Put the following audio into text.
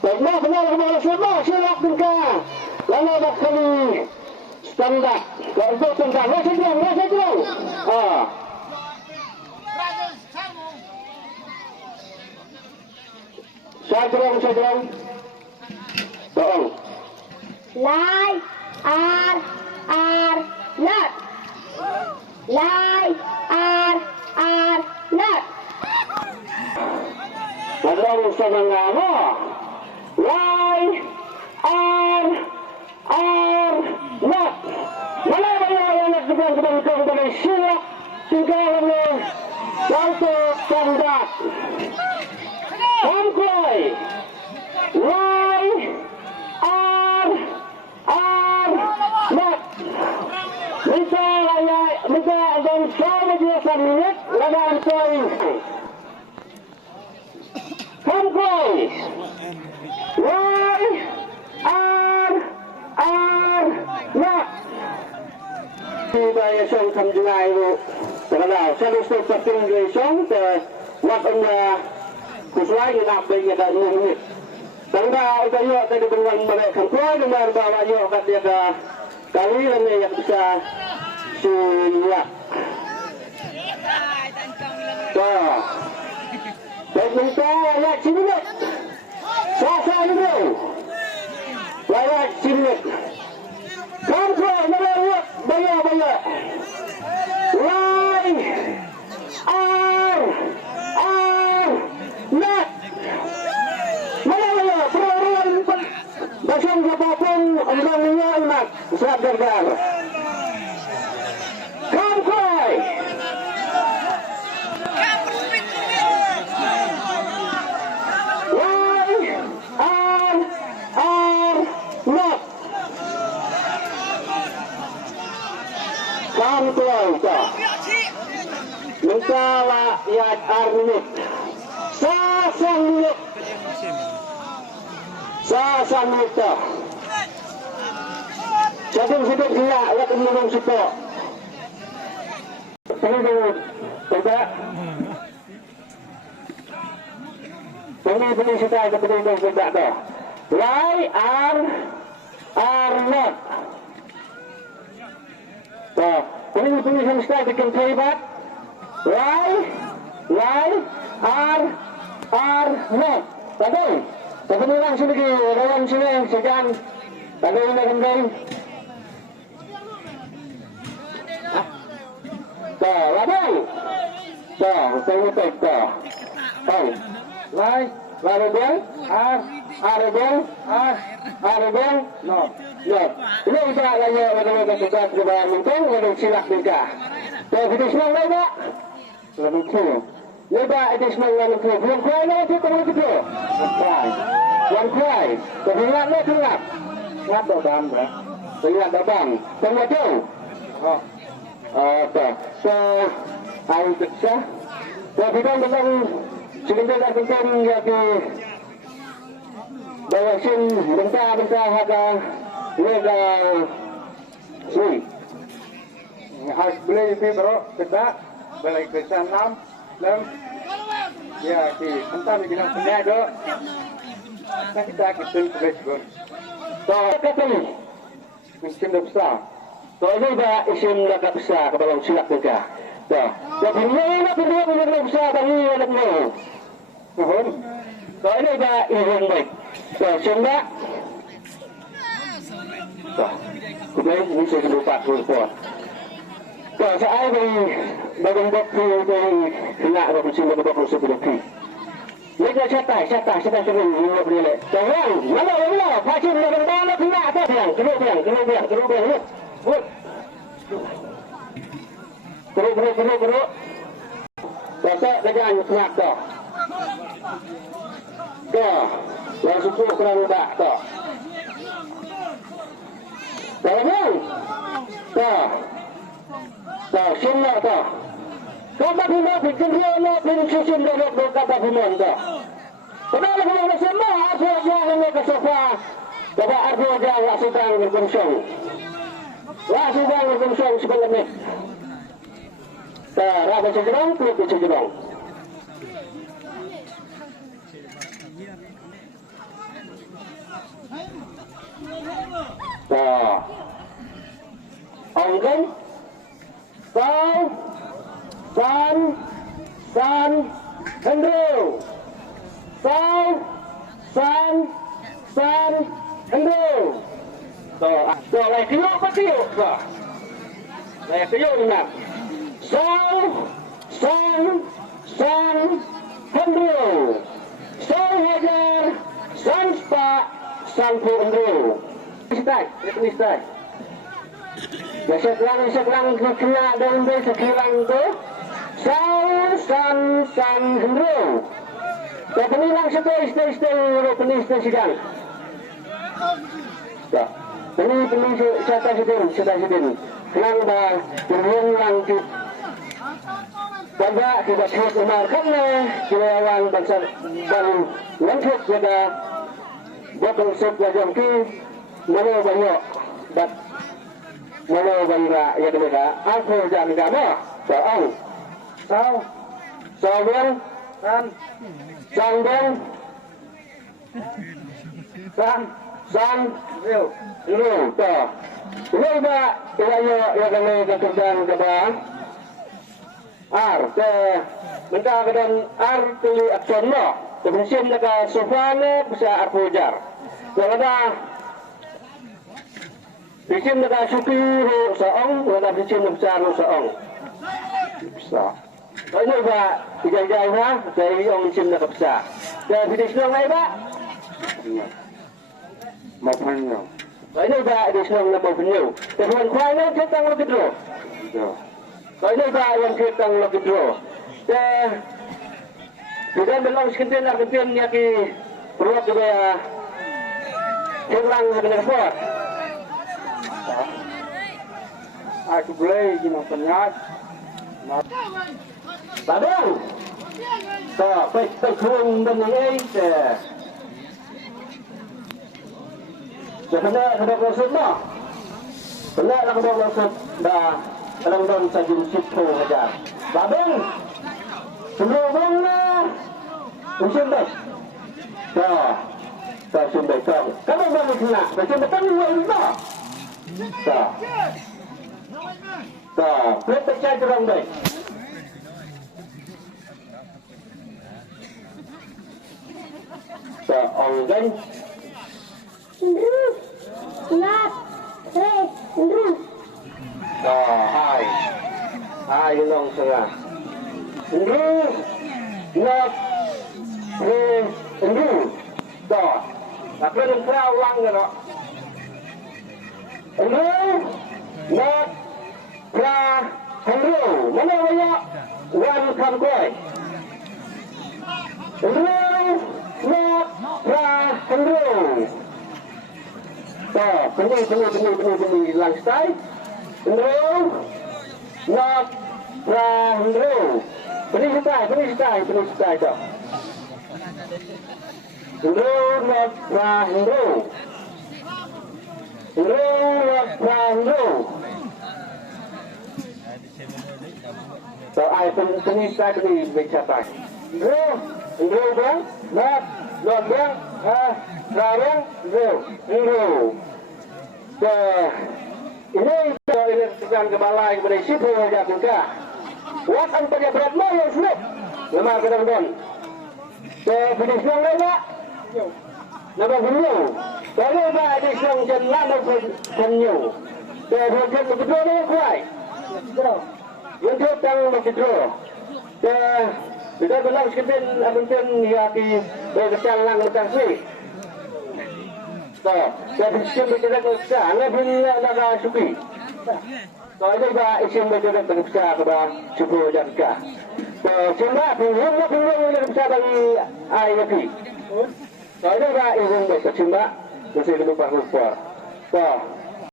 benar silap juga. Lalu kali standar. Kalau standar, masih jauh. Sajrong. Tolong. Lie, not. Lie, not. Madrong sa mga mo. Lie, not. Malabayo ang nagbibang ng silap. Tinggalan mo. Salto, standard. Hamkoy. Lie, not. Minta ang sama dia sa minit. Lagaan koy. Hamkoy. Lie, not. Saya song samjungai mo. Kalau saya lupa pating dia song, wat anda kusuai nak bagi ada 2 minit. Tangga ikayo tadi dengan mereka kuai dengan bawa yo kat dia kali ini yang bisa siap. Baik minta ya sini. Sasa ini. Layak sini. Kamu melewat bayar. Lie, not. Melewat perorangan basang apapun anggarannya enak sadar. Kamu Mentala ya arminit. Sasang minit. Sadung gila ya minum sipo. Tengok coba. Tengok kita ke penduduk coba dah. Lie are not. Pilih yang start bikin terlibat. Lie are not. Tapi bilang sini ke orang sini segan. Tapi ini kembali. Label. Tengok. Lie rebel are no. Ini kita lagi ada tugas di bawah mungkin ada silap juga. Jadi semua lagi. Lebih kecil. Leba itu semua lebih kecil. Belum kaya lagi kamu itu. Yang kaya. Terlihat le terlihat. Ngap dobang ber. Terlihat dobang. Tengok tu. Okay. So, ayo kita. Jadi kita memang sebentar kita menjadi bawa sin bentar ada lega sui. Harus beli itu bro, tidak beli ke sana, lem. Ya, entah bilang punya do. Kita beli pun. So, kata ni, mesti besar. So, ini dah isim dah besar kebalang silap juga. So, jadi ni besar bagi anak ni. So, ini dah isim baik. So, sehingga kemudian ini saya lupa telepon. Kalau saya bagian dokter dari kena dokter sini dokter sebelumnya. Mereka catai sebelum ini boleh. Jangan, mana, pasien dengan mana kena apa bilang, kemudian. Terus. Besok dengan semak dah. Dah, yang suku kerana dah. Jangan. Dah, semua dah. Kata bina bikin dia susun dok kata bina dah. Kenapa kalau semua apa yang ke sofa? Kata arti dia sedang berkonsol. Sedang berkonsol sebelum ni. Dah, rasa sejarah, peluk sejarah. Rồi. Ông kính. Sao. San. Andrew. Sao. San. Andrew. Rồi lại thiếu bắt tiêu. Rồi. Lại thiếu như nào. Sao. San. Andrew. Sao Hajar. San Andrew. Stay. Bisa lang kena dan bisa kilang tu. San Andrew. Tapi ni lang stay penis sidang. Ya. Penis saya sidang. Kelang dah turun lang tu. Pada kita sebut umarkan kewawan bangsa baru lanjut pada botol sop lajam ki mana banyak dat mana banyak ya mereka aku jangan kamu soal soal san real to ini ba ilayo ya kami ketujuan kepada R ke mereka kedan R tuli aksen no kemudian mereka sofane bisa arpujar kalau ada bikin mereka syukur seorang kalau bikin besar seorang bisa kalau ini pak jauh-jauh lah dari orang bikin mereka besar dan video senang lagi pak mau penuh kalau ini pak di senang mau penuh teman kuahnya kita lebih dulu kalau ini pak yang kita lebih dulu sudah belum sekian Argentina yaki perlu juga kurang benar-benar. Aku boleh gimana penyat. Badang. Tak, baik kurang dan ini. Sebenarnya sudah masuk dah. Benar nak sudah masuk dah. Dalam don sajin situ aja. Badang. Sebelum usia baik. Tak sumber kau. Kalau baru kena, macam betul ni yang itu. Tak. Boleh percaya terang baik. Tak. Orang kan? Not. Tak. Hai long setengah. Not. Tak. Tapi yang kau ulang ni tak. Not. Andrew. Mana banyak? One come boy. Andrew. Tak. Penuh. Langstai. Andrew. Andrew. Penuh setai tak. Andrew. So I finish that with Chapter. Andrew bang, not bang, Andrew. So ini sedang kepala kepada siapa saja juga. Wakan pada berat mana yang sulit, lemah kadang-kadang. So finish yang lama. Nama beliau. Kalau ada yang jalan beliau. Dan hujan begitu ni kuat. Yang datang begitu. Dan kita bilang sekian abang yang di berjalan lepas ni. So, saya isim berjalan ke sana, bila nak suki. So, ini bah isim berjalan ke sana kepada suku jaga. So, cuma pinjam ke sana bagi air lagi. So, ini bah isim berjalan cuma mesti lupa. So,